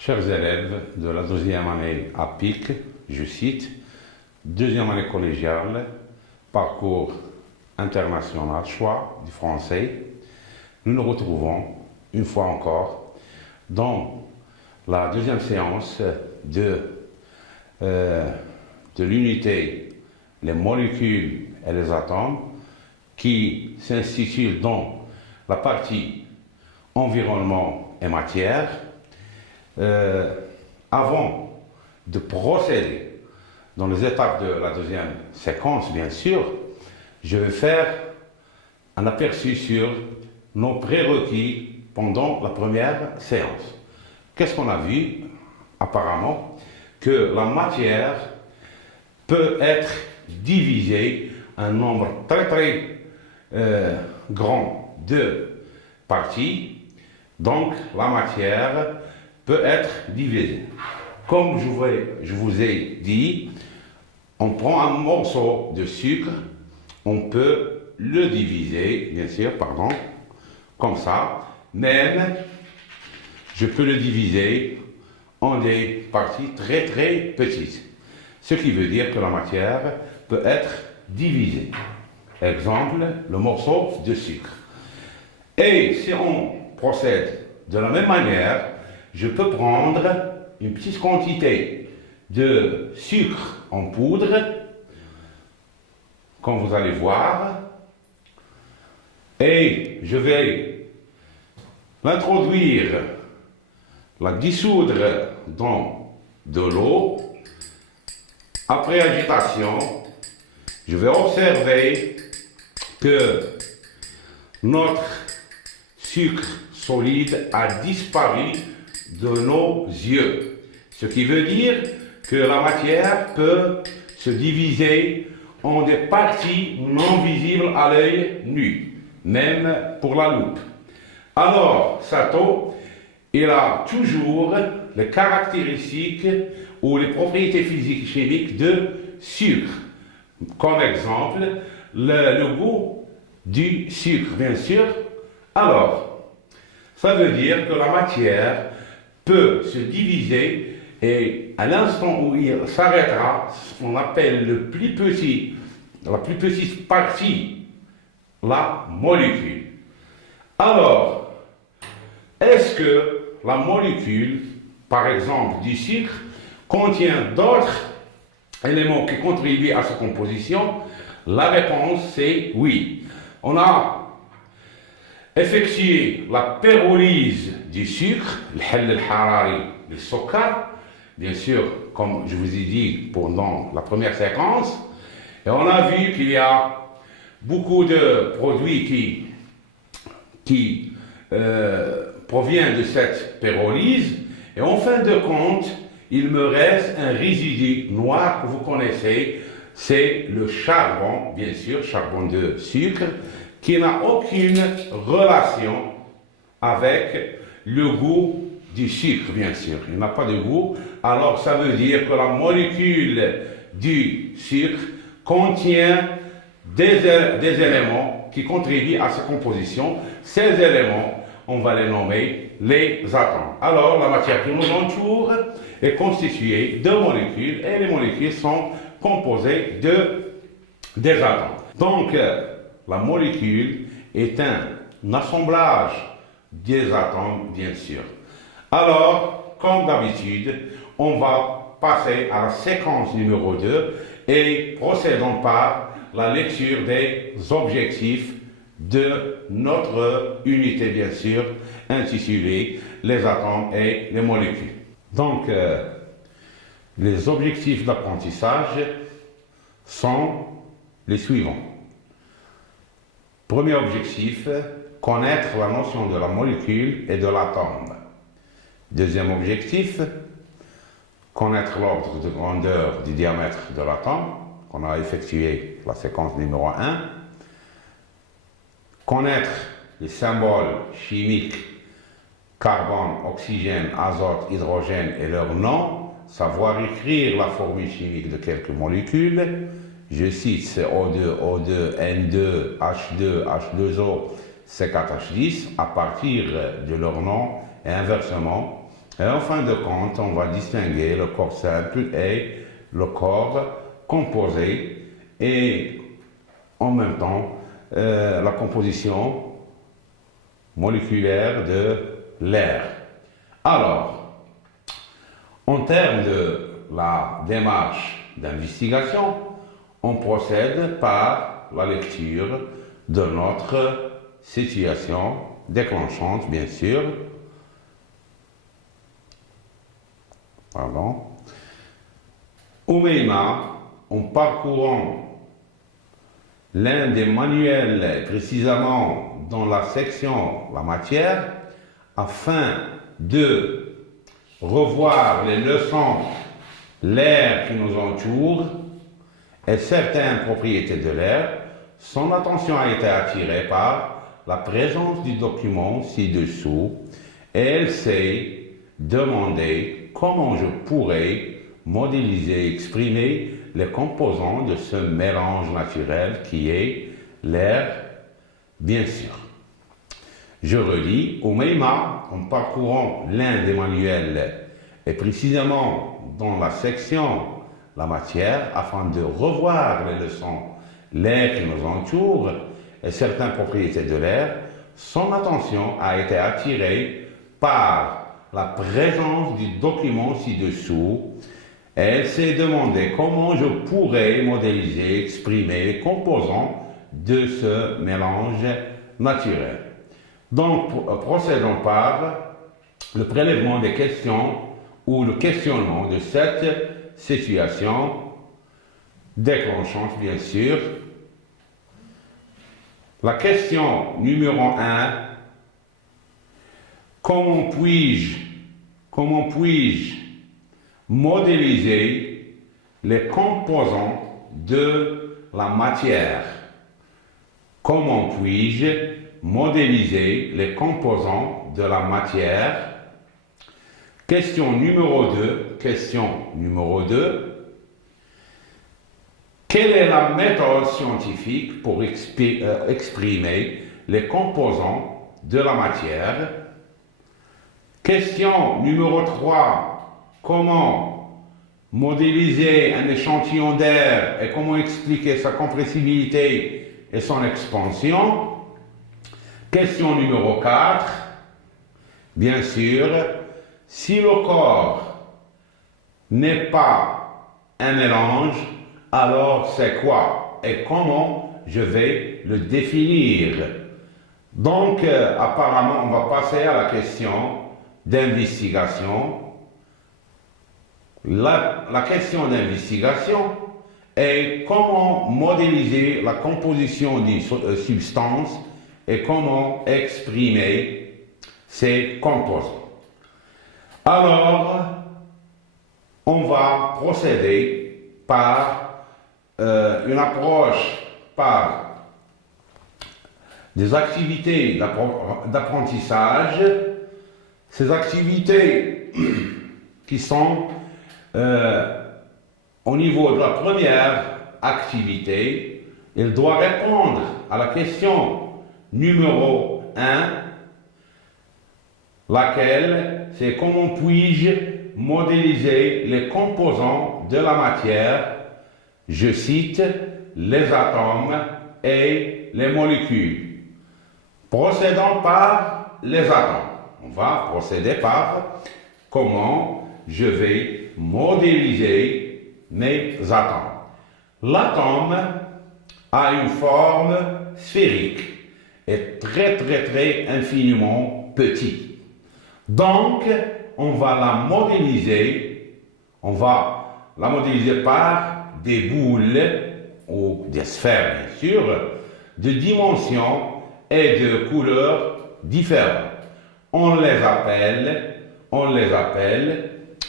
Chers élèves de la deuxième année à PIC, je cite, deuxième année collégiale, parcours international, choix du français, nous nous retrouvons une fois encore dans la deuxième séance de l'unité les molécules et les atomes qui s'instituent dans la partie environnement et matière. Avant de procéder dans les étapes de la deuxième séquence, bien sûr, je vais faire un aperçu sur nos prérequis pendant la première séance. Qu'est-ce qu'on a vu? Apparemment, que la matière peut être divisée en un nombre très grand de parties. Donc, la matière peut être divisée. Comme je vous ai dit, on prend un morceau de sucre, on peut le diviser, bien sûr, comme ça. Même, je peux le diviser en des parties très petites. Ce qui veut dire que la matière peut être divisée. Exemple, le morceau de sucre. Et si on procède de la même manière, je peux prendre une petite quantité de sucre en poudre, comme vous allez voir, et je vais l'introduire, la dissoudre dans de l'eau. Après agitation, je vais observer que notre sucre solide a disparu de nos yeux. Ce qui veut dire que la matière peut se diviser en des parties non visibles à l'œil nu, même pour la loupe. Alors, Sato, il a toujours les caractéristiques ou les propriétés physiques et chimiques de sucre. Comme exemple, le goût du sucre, bien sûr. Alors, ça veut dire que la matière peut se diviser et à l'instant où il s'arrêtera, ce qu'on appelle la plus petite partie, la molécule. Alors, est-ce que la molécule, par exemple du sucre, contient d'autres éléments qui contribuent à sa composition? La réponse c'est oui. On a effectué la pyrolyse du sucre, le hal al-harari, le sucre, bien sûr, comme je vous ai dit pendant la première séquence, et on a vu qu'il y a beaucoup de produits qui proviennent de cette pyrolyse, et en fin de compte, il me reste un résidu noir que vous connaissez, c'est le charbon, bien sûr, charbon de sucre, qui n'a aucune relation avec le goût du sucre, bien sûr. Il n'a pas de goût. Alors, ça veut dire que la molécule du sucre contient des éléments qui contribuent à sa composition. Ces éléments, on va les nommer les atomes. Alors, la matière qui nous entoure est constituée de molécules et les molécules sont composées des atomes. Donc, la molécule est un assemblage des atomes, bien sûr. Alors, comme d'habitude, on va passer à la séquence numéro 2 et procédons par la lecture des objectifs de notre unité, bien sûr, intitulée les atomes et les molécules. Donc, les objectifs d'apprentissage sont les suivants. Premier objectif, connaître la notion de la molécule et de l'atome. Deuxième objectif, connaître l'ordre de grandeur du diamètre de l'atome, qu'on a effectué la séquence numéro 1. Connaître les symboles chimiques carbone, oxygène, azote, hydrogène et leurs noms, savoir écrire la formule chimique de quelques molécules. Je cite CO2, O2, N2, H2, H2O, C4H10 à partir de leur nom et inversement. Et en fin de compte, on va distinguer le corps simple et le corps composé et en même temps la composition moléculaire de l'air. Alors, en termes de la démarche d'investigation, on procède par la lecture de notre situation déclenchante, bien sûr. Pardon. Oumeima, en parcourant l'un des manuels, précisément dans la section la matière, afin de revoir les leçons, l'air qui nous entoure et certaines propriétés de l'air, son attention a été attirée par la présence du document ci-dessous et elle s'est demandé comment je pourrais modéliser, exprimer les composants de ce mélange naturel qui est l'air, bien sûr. Je relis, Oumeima, en parcourant l'un des manuels, et précisément dans la section la matière, afin de revoir les leçons, l'air qui nous entoure et certaines propriétés de l'air, son attention a été attirée par la présence du document ci-dessous. Elle s'est demandé comment je pourrais modéliser, exprimer les composants de ce mélange naturel. Donc, procédons par le prélèvement des questions ou le questionnement de cette situation déclenchante, bien sûr. La question numéro 1, comment puis-je modéliser les composants de la matière? Comment puis-je modéliser les composants de la matière? Question numéro 2. Quelle est la méthode scientifique pour exprimer les composants de la matière? Question numéro 3. Comment modéliser un échantillon d'air et comment expliquer sa compressibilité et son expansion? Question numéro 4. Bien sûr, si le corps n'est pas un mélange, alors c'est quoi et comment je vais le définir? Donc, apparemment, on va passer à la question d'investigation. La question d'investigation est comment modéliser la composition d'une substance et comment exprimer ses composants. Alors, on va procéder par une approche par des activités d'apprentissage. Ces activités qui sont au niveau de la première activité, il doit répondre à la question numéro 1, laquelle c'est comment puis-je modéliser les composants de la matière, je cite, les atomes et les molécules. Procédons par les atomes. On va procéder par comment je vais modéliser mes atomes. L'atome a une forme sphérique et très infiniment petit. Donc, on va la modéliser par des boules ou des sphères, bien sûr, de dimensions et de couleurs différentes. On les appelle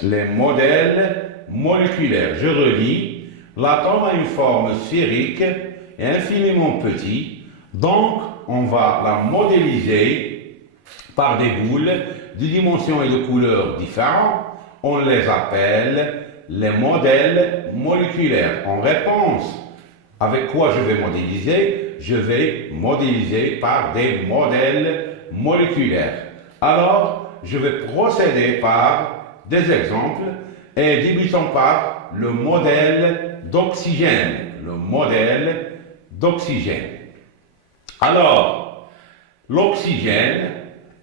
les modèles moléculaires. Je relis, l'atome a une forme sphérique et infiniment petit, donc on va la modéliser par des boules de dimensions et de couleurs différentes. On les appelle les modèles moléculaires. En réponse, avec quoi je vais modéliser? Je vais modéliser par des modèles moléculaires. Alors, je vais procéder par des exemples et débutons par le modèle d'oxygène. Le modèle d'oxygène. Alors, l'oxygène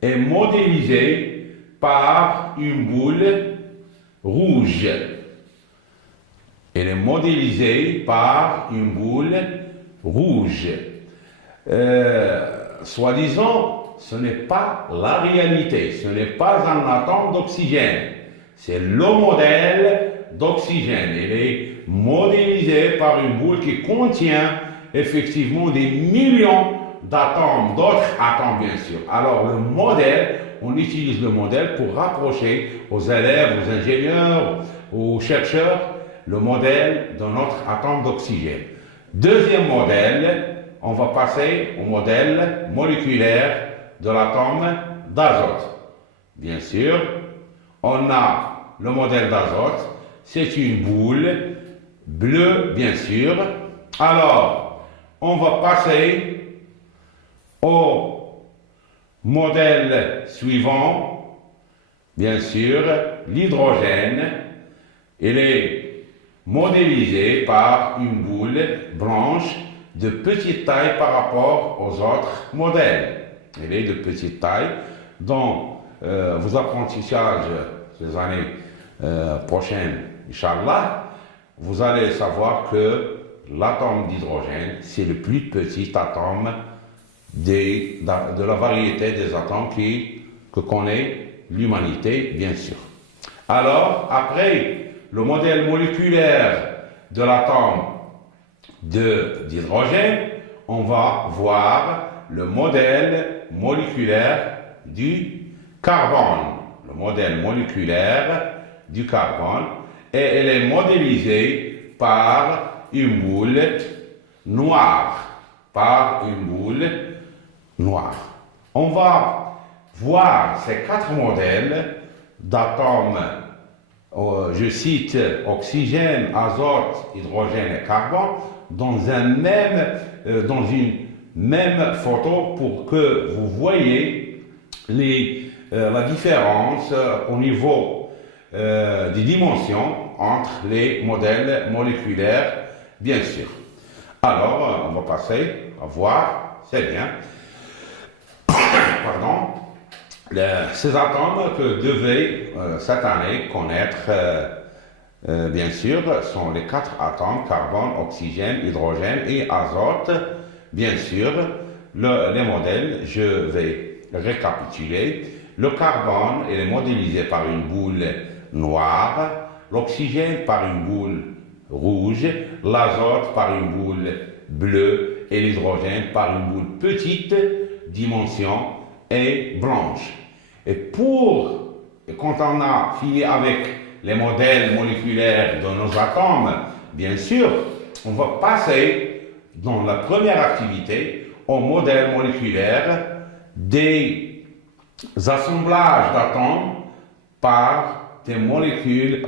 est modélisé par une boule rouge. Elle est modélisée par une boule rouge. Soi-disant, ce n'est pas la réalité, ce n'est pas un atome d'oxygène, c'est le modèle d'oxygène. Il est modélisé par une boule qui contient effectivement des millions d'atomes, d'autres atomes bien sûr. Alors le modèle, on utilise le modèle pour rapprocher aux élèves, aux ingénieurs, aux chercheurs, le modèle de notre atome d'oxygène. Deuxième modèle, on va passer au modèle moléculaire de l'atome d'azote. Bien sûr, on a le modèle d'azote, c'est une boule bleue, bien sûr. Alors, on va passer au modèle suivant, bien sûr, l'hydrogène. Il est modélisé par une boule blanche de petite taille par rapport aux autres modèles. Il est de petite taille. Dans vos apprentissages des années prochaines, Inch'Allah, vous allez savoir que l'atome d'hydrogène, c'est le plus petit atome de la variété des atomes que connaît l'humanité, bien sûr. Alors, après le modèle moléculaire de l'atome d'hydrogène, on va voir le modèle moléculaire du carbone. Le modèle moléculaire du carbone, et elle est modélisée par une boule noire. On va voir ces quatre modèles d'atomes, je cite oxygène, azote, hydrogène et carbone, dans une même photo pour que vous voyez la différence au niveau des dimensions entre les modèles moléculaires, bien sûr. Alors, on va passer à voir, c'est bien, pardon, ces atomes que devait cette année connaître, bien sûr, sont les quatre atomes, carbone, oxygène, hydrogène et azote. Bien sûr, les modèles, je vais récapituler. Le carbone, il est modélisé par une boule noire, l'oxygène par une boule rouge, l'azote par une boule bleue et l'hydrogène par une boule petite dimension et blanche. Et quand on a fini avec les modèles moléculaires de nos atomes, bien sûr, on va passer dans la première activité au modèle moléculaire des assemblages d'atomes par des modèles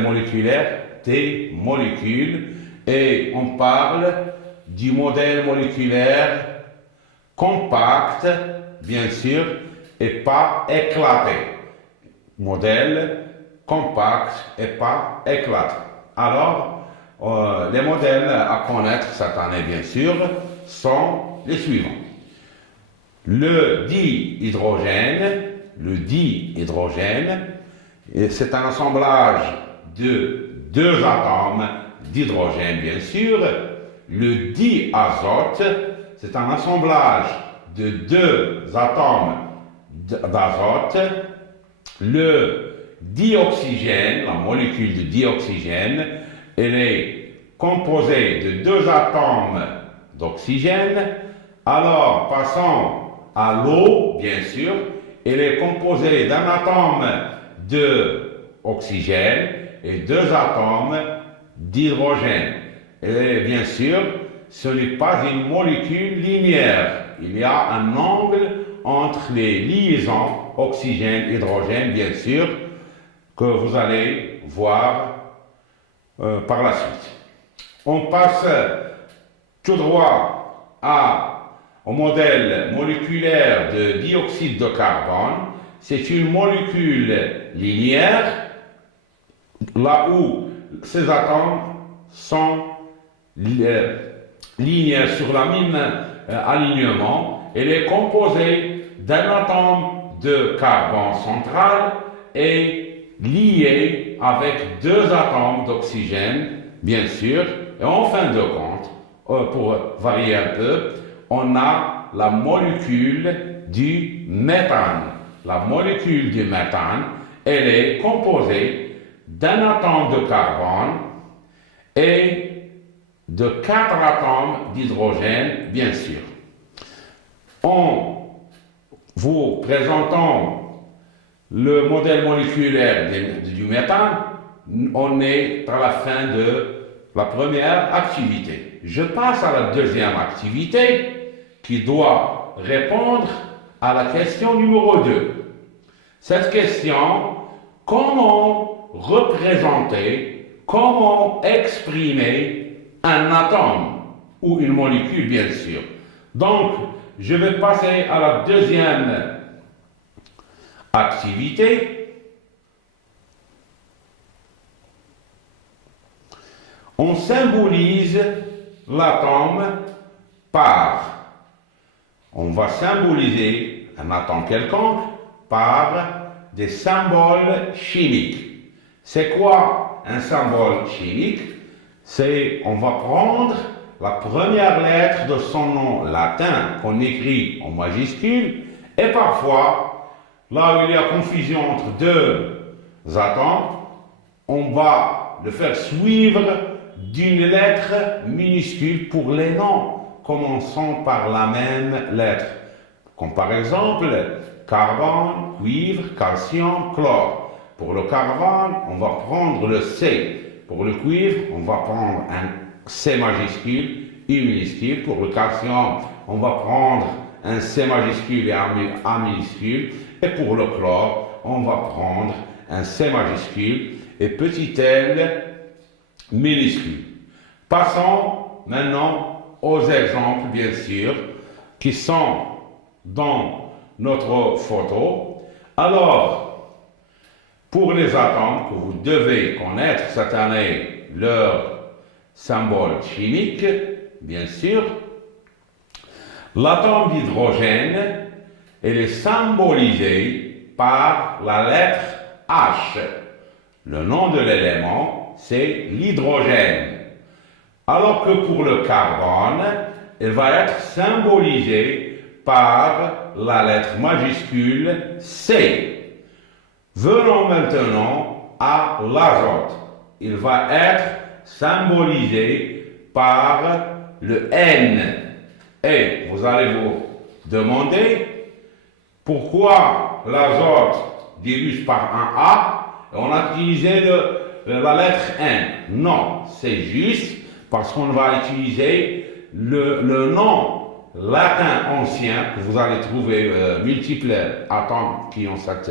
moléculaires des molécules, et on parle du modèle moléculaire compact, bien sûr, et pas éclaté. Modèle compact et pas éclaté. Alors, les modèles à connaître cette année, bien sûr, sont les suivants. Le dihydrogène, c'est un assemblage de deux atomes d'hydrogène, bien sûr. Le diazote, c'est un assemblage de deux atomes d'azote. Le dioxygène, la molécule de dioxygène, elle est composée de deux atomes d'oxygène. Alors, passons à l'eau, bien sûr. Elle est composée d'un atome d'oxygène et deux atomes d'hydrogène. Et bien sûr, ce n'est pas une molécule linéaire. Il y a un angle entre les liaisons oxygène-hydrogène, bien sûr, que vous allez voir par la suite. On passe tout droit au modèle moléculaire de dioxyde de carbone. c'est une molécule linéaire, là où ces atomes sont linéaires sur la même alignement. Elle est composée d'un atome de carbone central et lié avec deux atomes d'oxygène, bien sûr. Et en fin de compte, pour varier un peu, on a la molécule du méthane. La molécule du méthane, elle est composée d'un atome de carbone et de 4 atomes d'hydrogène, bien sûr. En vous présentant le modèle moléculaire du méthane, on est à la fin de la première activité. Je passe à la deuxième activité qui doit répondre à la question numéro 2. Cette question, comment représenter, comment exprimer un atome ou une molécule, bien sûr. Donc, je vais passer à la deuxième activité. On symbolise l'atome on va symboliser un atome quelconque par des symboles chimiques. C'est quoi un symbole chimique? On va prendre la première lettre de son nom latin qu'on écrit en majuscule, et parfois, là où il y a confusion entre deux atomes, on va le faire suivre d'une lettre minuscule pour les noms commençant par la même lettre. Comme par exemple, carbone, cuivre, calcium, chlore. Pour le carbone, on va prendre le C. Pour le cuivre, on va prendre un C majuscule, I minuscule. Pour le calcium, on va prendre un C majuscule et un A minuscule. Et pour le chlore, on va prendre un C majuscule et petit L minuscule. Passons maintenant aux exemples, bien sûr, qui sont dans notre photo. Alors, pour les atomes que vous devez connaître cette année, leur symbole chimique, bien sûr, l'atome d'hydrogène, elle est symbolisé par la lettre H. Le nom de l'élément, c'est l'hydrogène. Alors que pour le carbone, elle va être symbolisée par la lettre majuscule C. Venons maintenant à l'azote. Il va être symbolisé par le N. Et vous allez vous demander pourquoi l'azote débute par un A et on a utilisé la lettre N. Non, c'est juste parce qu'on va utiliser le nom latin ancien, que vous allez trouver multiples atomes qui ont cet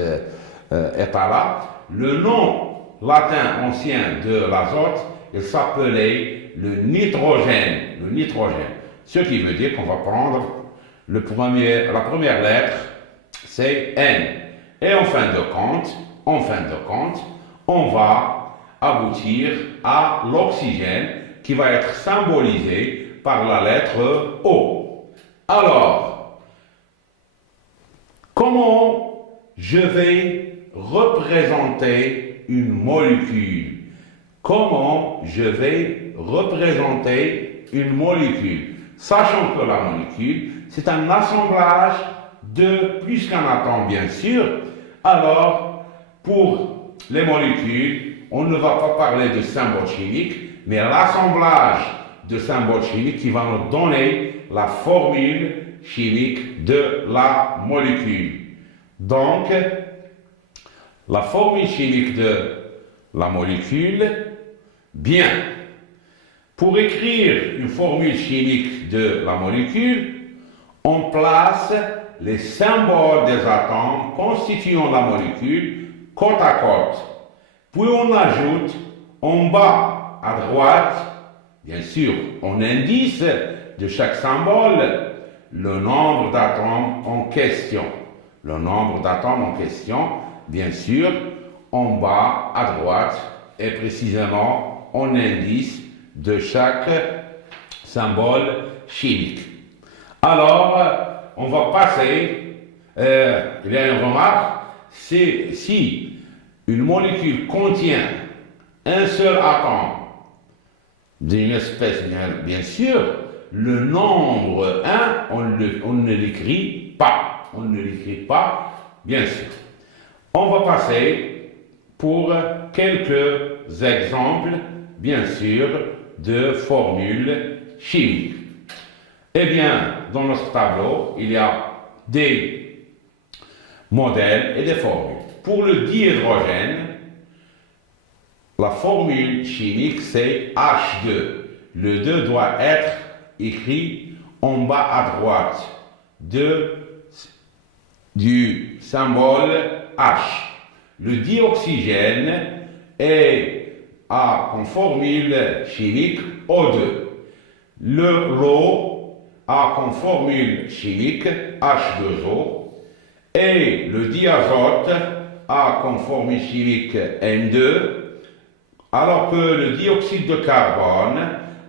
état-là. Le nom latin ancien de l'azote, il s'appelait le nitrogène. Le nitrogène. Ce qui veut dire qu'on va prendre la première lettre, c'est N. Et en fin de compte, on va aboutir à l'oxygène qui va être symbolisé par la lettre O. Alors, comment je vais représenter une molécule? Comment je vais représenter une molécule? Sachant que la molécule, c'est un assemblage de plus qu'un atome, bien sûr. Alors, pour les molécules, on ne va pas parler de symboles chimiques, mais l'assemblage de symboles chimiques qui va nous donner la formule chimique de la molécule. Donc, la formule chimique de la molécule, bien. Pour écrire une formule chimique de la molécule, on place les symboles des atomes constituant la molécule côte à côte. Puis on ajoute en bas à droite, bien sûr, en indice de chaque symbole, le nombre d'atomes en question. le nombre d'atomes en question, bien sûr, en bas à droite, et précisément en indice de chaque symbole chimique. Alors, on va passer, il y a une remarque, c'est si une molécule contient un seul atome d'une espèce, bien sûr, le nombre 1, on ne l'écrit pas. On ne l'écrit pas, bien sûr. On va passer pour quelques exemples, bien sûr, de formules chimiques. Eh bien, dans notre tableau, il y a des modèles et des formules. Pour le dihydrogène, la formule chimique, c'est H2. Le 2 doit être écrit en bas à droite du symbole H. Le dioxygène a comme formule chimique O2. Le rho a comme formule chimique H2O. Et le diazote a comme formule chimique N2, alors que le dioxyde de carbone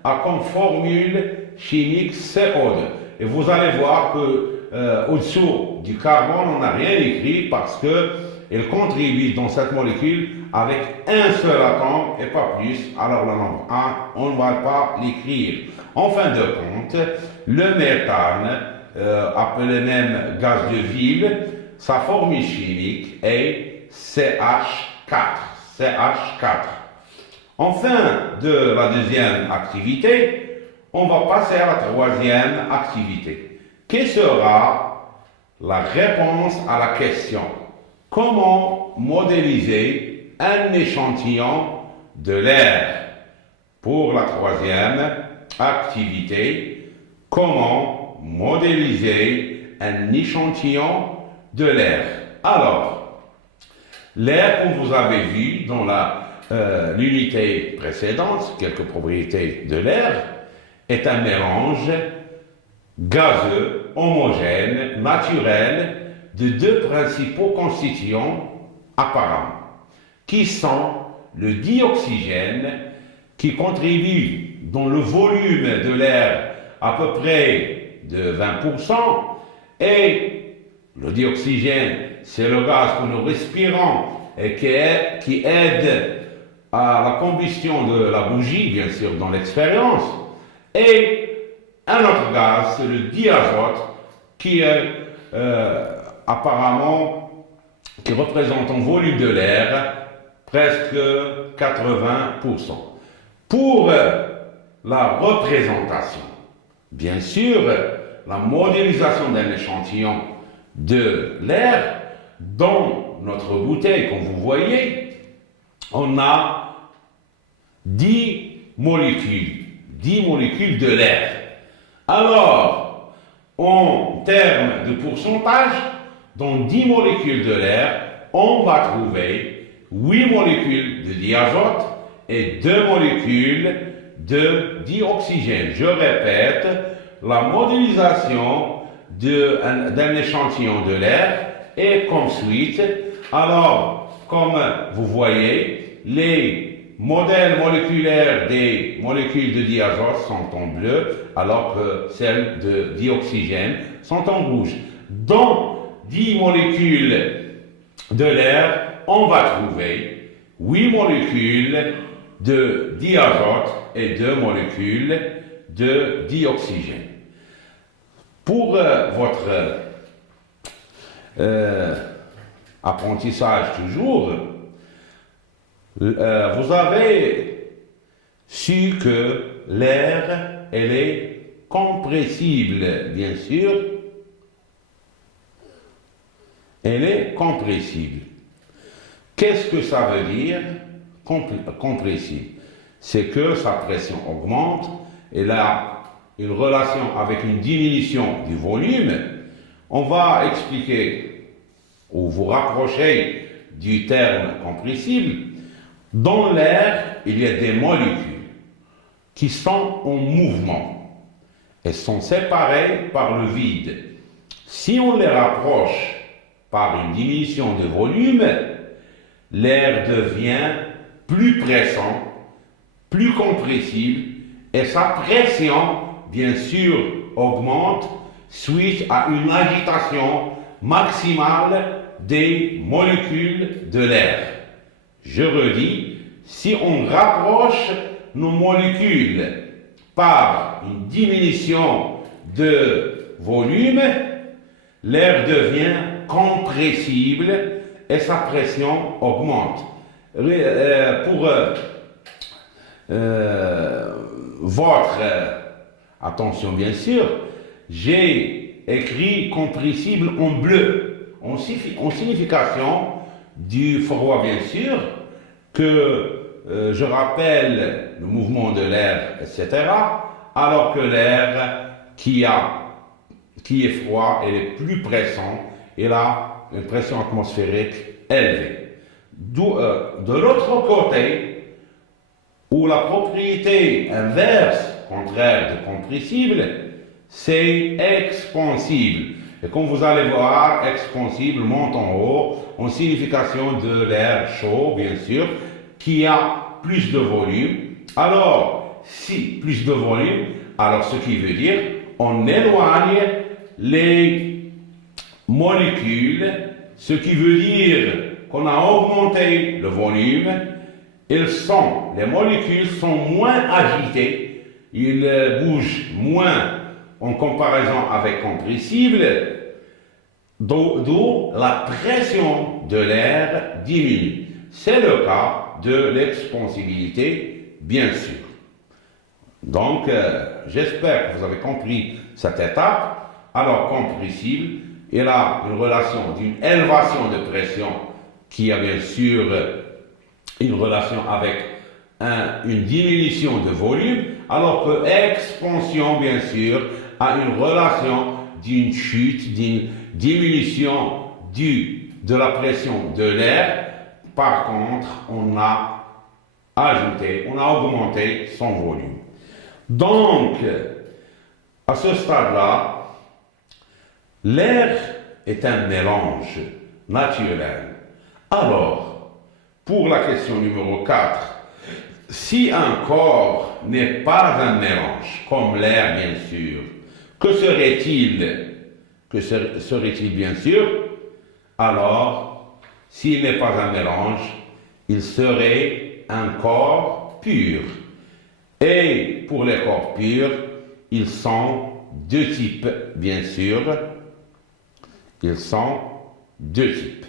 a comme formule chimique CO2. Et vous allez voir que au-dessous du carbone, on n'a rien écrit parce qu'il contribue dans cette molécule avec un seul atome et pas plus. Alors le nombre 1, on ne va pas l'écrire. En fin de compte, le méthane, appelé même gaz de ville, sa formule chimique est CH4. CH4. En fin de la deuxième activité, on va passer à la troisième activité, qui sera la réponse à la question comment modéliser un échantillon de l'air. Pour la troisième activité, comment modéliser un échantillon de l'air. Alors, l'air, comme vous avez vu dans l'unité précédente, quelques propriétés de l'air, est un mélange gazeux, homogène, naturel, de deux principaux constituants apparents, qui sont le dioxygène, qui contribue dans le volume de l'air à peu près de 20%, et le dioxygène, c'est le gaz que nous respirons et qui aide à la combustion de la bougie, bien sûr, dans l'expérience. Et un autre gaz, c'est le diazote, qui est apparemment, qui représente un volume de l'air presque 80%. Pour la représentation, bien sûr, la modélisation d'un échantillon de l'air, dans notre bouteille, comme vous voyez, on a 10 molécules de l'air. Alors, en termes de pourcentage, dans 10 molécules de l'air, on va trouver 8 molécules de diazote et 2 molécules de dioxygène. Je répète, la modélisation d'un échantillon de l'air est comme suit. Alors, comme vous voyez, les modèles moléculaires des molécules de diazote sont en bleu, alors que celles de dioxygène sont en rouge. Dans 10 molécules de l'air, on va trouver 8 molécules de diazote et 2 molécules de dioxygène. Pour votre apprentissage toujours, vous avez su que l'air, elle est compressible, bien sûr. Elle est compressible. Qu'est-ce que ça veut dire, compressible? C'est que sa pression augmente, et là, une relation avec une diminution du volume. On va expliquer ou vous rapprocher du terme compressible. Dans l'air, il y a des molécules qui sont en mouvement. Elles sont séparées par le vide. Si on les rapproche par une diminution de volume, l'air devient plus pressant, plus compressible, et sa pression, bien sûr, augmente suite à une agitation maximale des molécules de l'air. Je redis, si on rapproche nos molécules par une diminution de volume, l'air devient compressible et sa pression augmente. Pour votre attention, bien sûr, j'ai écrit compressible en bleu, en signification du froid, bien sûr, que je rappelle le mouvement de l'air, etc., alors que l'air qui est froid, elle est plus pressant, et là, une pression atmosphérique élevée. De l'autre côté, où la propriété inverse, contraire de compressible, c'est expansible. Et comme vous allez voir, expansible monte en haut, en signification de l'air chaud, bien sûr, qui a plus de volume. Alors, si plus de volume, alors ce qui veut dire, on éloigne les molécules, ce qui veut dire qu'on a augmenté le volume. Les molécules sont moins agitées, ils bougent moins en comparaison avec compressible, d'où la pression de l'air diminue. C'est le cas de l'expansibilité, bien sûr. Donc, j'espère que vous avez compris cette étape. Alors, compressible, il a une relation d'une élévation de pression qui a bien sûr une relation avec une diminution de volume, alors que expansion, bien sûr, a une relation d'une chute, d'une diminution de la pression de l'air. Par contre, on a augmenté son volume. Donc, à ce stade-là, l'air est un mélange naturel. Alors, pour la question numéro 4, si un corps n'est pas un mélange, comme l'air bien sûr, que serait-il? Que serait-il bien sûr? Alors, s'il n'est pas un mélange, il serait un corps pur. Et pour les corps purs, ils sont deux types, bien sûr. Ils sont deux types.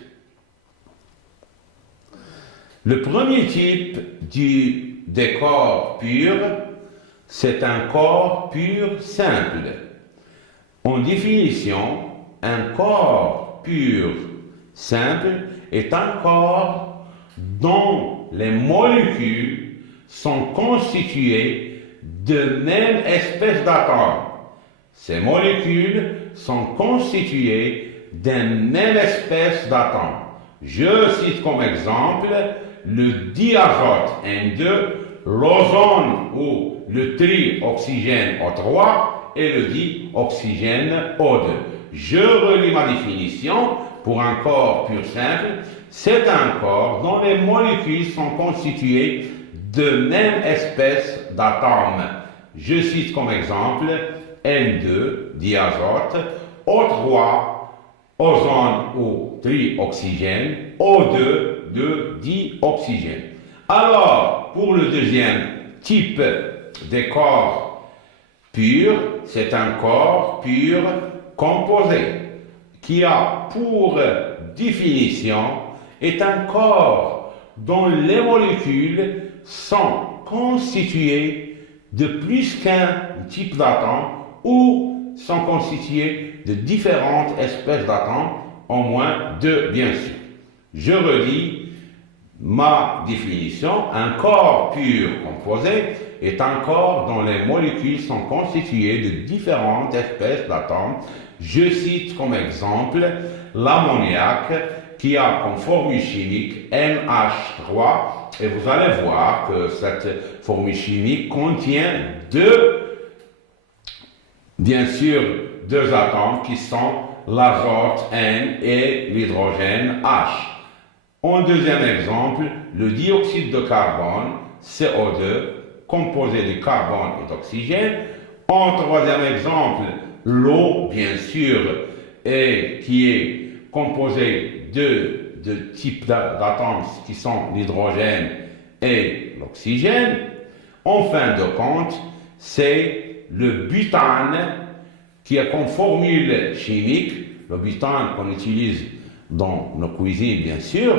Le premier type des corps purs, c'est un corps pur simple. En définition, un corps pur simple est un corps dont les molécules sont constituées de même espèce d'atomes. Ces molécules sont constituées d'une même espèce d'atomes. Je cite comme exemple le diazote N2, l'ozone ou le trioxygène O3 et le dioxygène O2. Je relis ma définition pour un corps pur simple. C'est un corps dont les molécules sont constituées de même espèce d'atomes. Je cite comme exemple N2, diazote, O3, ozone ou trioxygène, O2, dioxygène. Alors, pour le deuxième type des corps purs, c'est un corps pur composé, qui a pour définition est un corps dont les molécules sont constituées de plus qu'un type d'atome ou sont constituées de différentes espèces d'atomes, au moins deux bien sûr. Je redis ma définition. Un corps pur composé est un corps dont les molécules sont constituées de différentes espèces d'atomes. Je cite comme exemple l'ammoniac qui a comme formule chimique NH3 et vous allez voir que cette formule chimique contient bien sûr deux atomes qui sont l'azote N et l'hydrogène H. En deuxième exemple, le dioxyde de carbone, CO2, composé de carbone et d'oxygène. En troisième exemple, l'eau, bien sûr, et qui est composée de deux types d'atomes qui sont l'hydrogène et l'oxygène. En fin de compte, c'est le butane qui a comme formule chimique, le butane qu'on utilise dans nos cuisines bien sûr,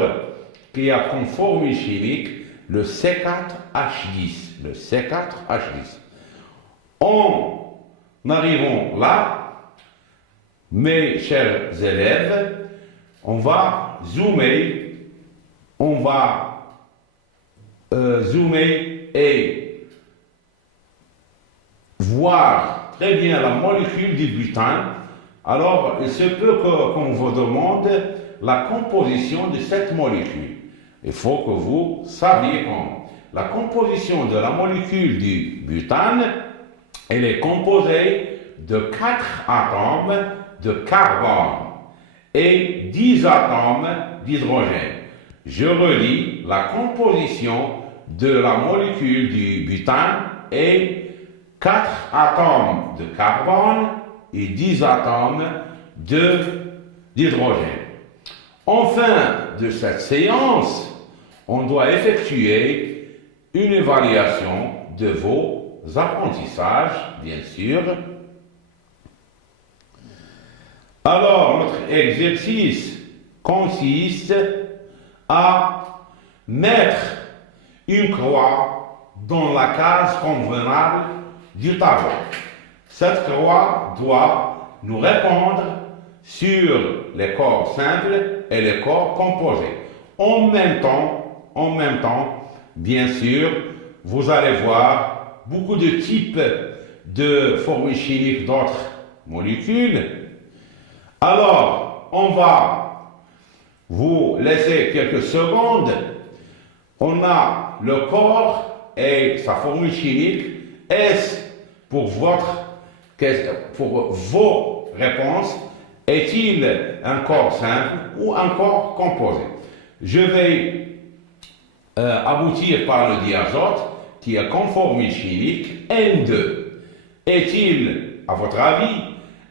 qui a comme formule chimique le C4H10. Le C4H10. En arrivant là, mes chers élèves, on va zoomer et voir très bien la molécule du butane. Alors, il se peut qu'on vous demande la composition de cette molécule. Il faut que vous saviez comment. La composition de la molécule du butane, elle est composée de 4 atomes de carbone et 10 atomes d'hydrogène. Je relis, la composition de la molécule du butane est 4 atomes de carbone et 10 atomes d'hydrogène. En fin de cette séance, on doit effectuer une évaluation de vos apprentissages, bien sûr. Alors, notre exercice consiste à mettre une croix dans la case convenable du tableau. Cette croix doit nous répondre sur les corps simples et les corps composés. En même temps, bien sûr, vous allez voir beaucoup de types de formules chimiques d'autres molécules. Alors, on va vous laisser quelques secondes. On a le corps et sa formule chimique. Est-ce pour vos réponses, est-il un corps simple ou un corps composé? Je vais aboutir par le diazote qui est comme formule chimique N2. Est-il, à votre avis,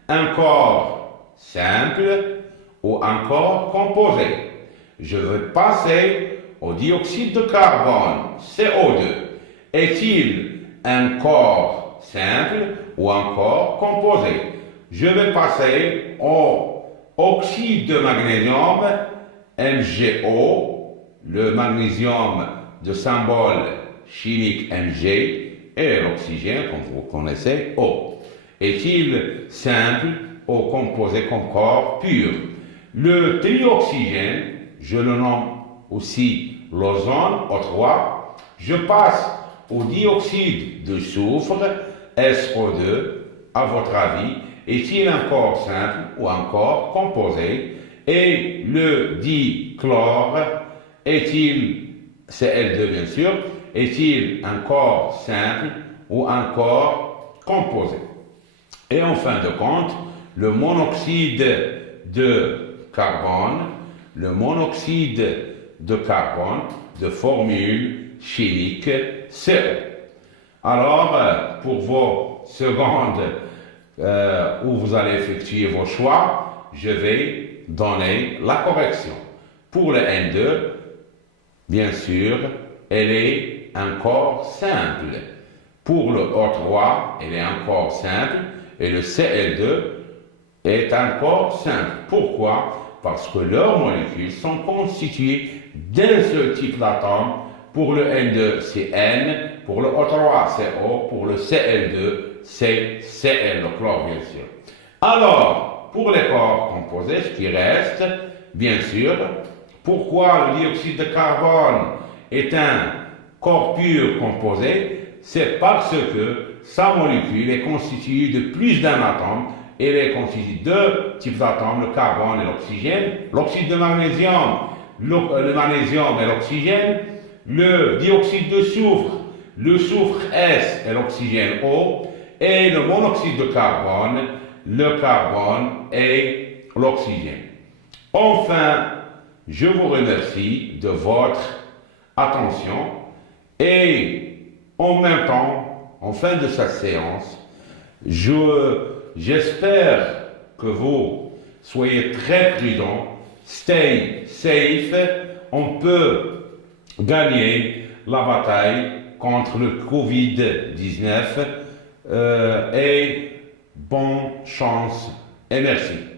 un corps simple ou un corps composé? Je vais passer au dioxyde de carbone, CO2. Est-il un corps simple ou un corps composé? Je vais passer au oxyde de magnésium, MgO, le magnésium de symbole chimique Mg, et l'oxygène, comme vous connaissez, O. Est-il simple ou composé comme corps pur? Le trioxygène, je le nomme aussi l'ozone, O3. Je passe au dioxyde de soufre, SO2. À votre avis, est-il un corps simple ou un corps composé? Et le dichlore, est-il, Cl2 bien sûr, est-il un corps simple ou un corps composé? Et en fin de compte, le monoxyde de carbone, de formule chimique CO. Alors, pour vos secondes où vous allez effectuer vos choix, je vais donner la correction. Pour le N2, bien sûr, elle est un corps simple. Pour le O3, elle est un corps simple. Et le Cl2 est un corps simple. Pourquoi? Parce que leurs molécules sont constituées d'un seul type d'atome. Pour le N2, c'est N. Pour le O3, c'est O. Pour le Cl2, c'est Cl, le chlore, bien sûr. Alors, pour les corps composés, ce qui reste, bien sûr, pourquoi le dioxyde de carbone est un corps pur composé? C'est parce que sa molécule est constituée de plus d'un atome. Elle est constituée de deux types d'atomes, le carbone et l'oxygène. L'oxyde de magnésium, le magnésium et l'oxygène. Le dioxyde de soufre, le soufre S et l'oxygène O. Et le monoxyde de carbone, le carbone et l'oxygène. Enfin, je vous remercie de votre attention et en même temps, en fin de cette séance, j'espère que vous soyez très prudents, stay safe, on peut gagner la bataille contre le Covid-19 et bonne chance et merci.